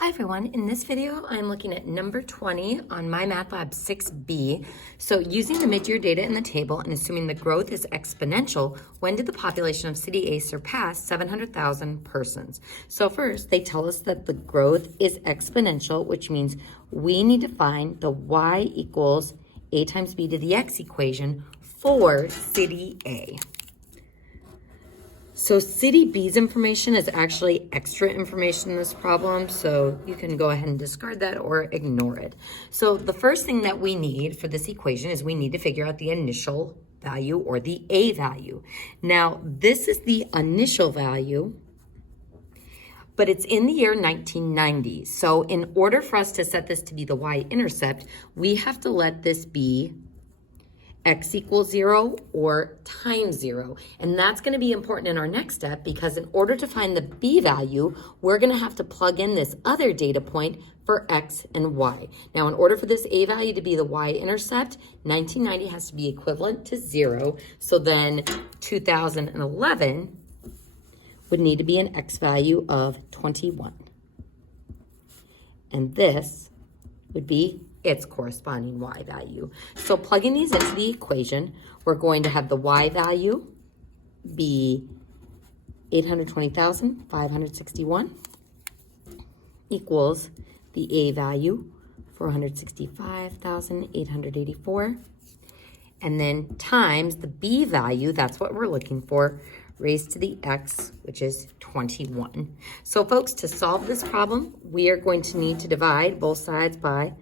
Hi everyone, in this video I'm looking at number 20 on MyMathLab 6B. So using the mid-year data in the table and assuming the growth is exponential, when did the population of City A surpass 700,000 persons? So first they tell us that the growth is exponential, which means we need to find the y equals a times b to the x equation for City A. So City B's information is actually extra information in this problem, so you can go ahead and discard that or ignore it. So the first thing that we need for this equation is we need to figure out the initial value or the A value. Now, this is the initial value, but it's in the year 1990. So in order for us to set this to be the y-intercept, we have to let this be x equals 0 or times 0. And that's going to be important in our next step because in order to find the b value, we're going to have to plug in this other data point for x and y. Now, in order for this a value to be the y-intercept, 1990 has to be equivalent to 0. So then 2011 would need to be an x value of 21. And this would be its corresponding y value. So plugging these into the equation, we're going to have the y value be 820,561 equals the a value 465,884, and then times the b value, that's what we're looking for, raised to the x, which is 21. So folks, to solve this problem, we are going to need to divide both sides by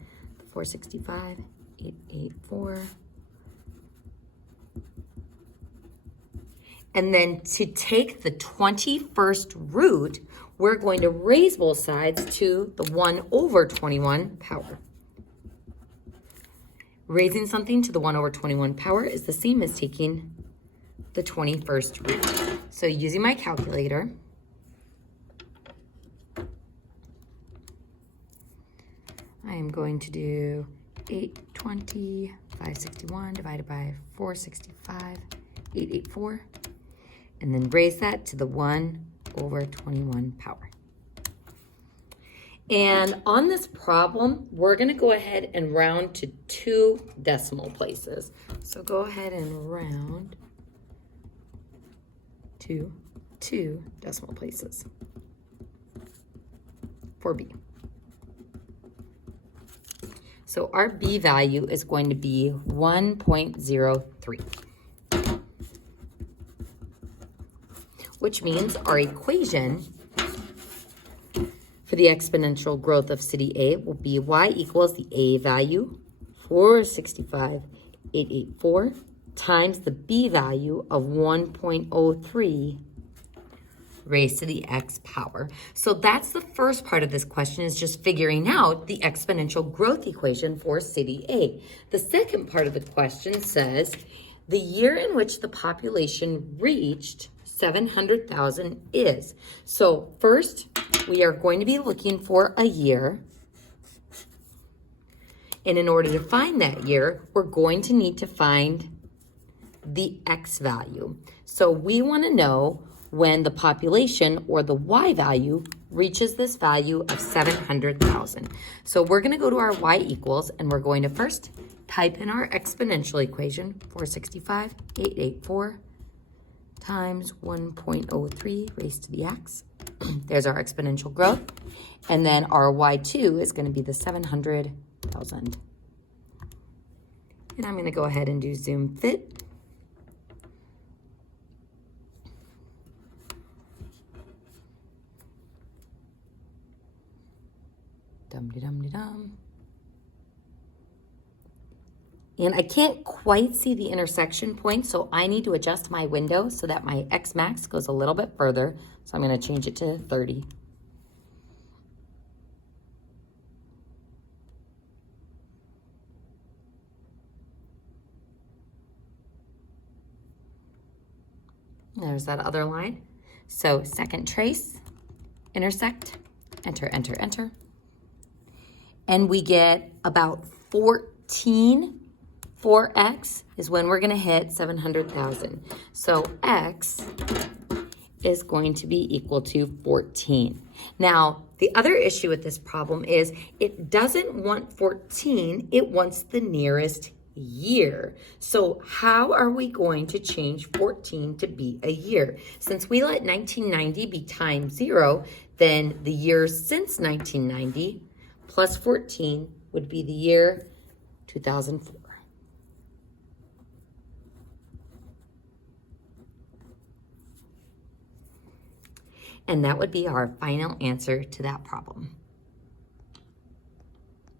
465,884. And then to take the 21st root, we're going to raise both sides to the 1 over 21 power. Raising something to the 1 over 21 power is the same as taking the 21st root. So using my calculator, I am going to do 820,561 divided by 465,884, and then raise that to the 1 over 21 power. And on this problem, we're going to go ahead and round to 2 decimal places. So go ahead and round to 2 decimal places for B. So our b value is going to be 1.03, which means our equation for the exponential growth of City A will be y equals the a value, 465,884, times the b value of 1.03 raised to the x power. So that's the first part of this question, is just figuring out the exponential growth equation for City A. The second part of the question says the year in which the population reached 700,000 is. So first, we are going to be looking for a year. And in order to find that year, we're going to need to find the x value. So we want to know when the population, or the y value, reaches this value of 700,000. So we're going to go to our y equals, and we're going to first type in our exponential equation, 465,884 times 1.03 raised to the x. There's our exponential growth. And then our y2 is going to be the 700,000. And I'm going to go ahead and do zoom fit. Dum-de-dum-de-dum. And I can't quite see the intersection point, so I need to adjust my window so that my x max goes a little bit further. So I'm going to change it to 30. There's that other line. So second trace, intersect, enter, enter, enter. And we get about 14 for x is when we're going to hit 700,000. So x is going to be equal to 14. Now, the other issue with this problem is it doesn't want 14, it wants the nearest year. So how are we going to change 14 to be a year? Since we let 1990 be time 0, then the years since 1990 plus 14 would be the year 2004. And that would be our final answer to that problem.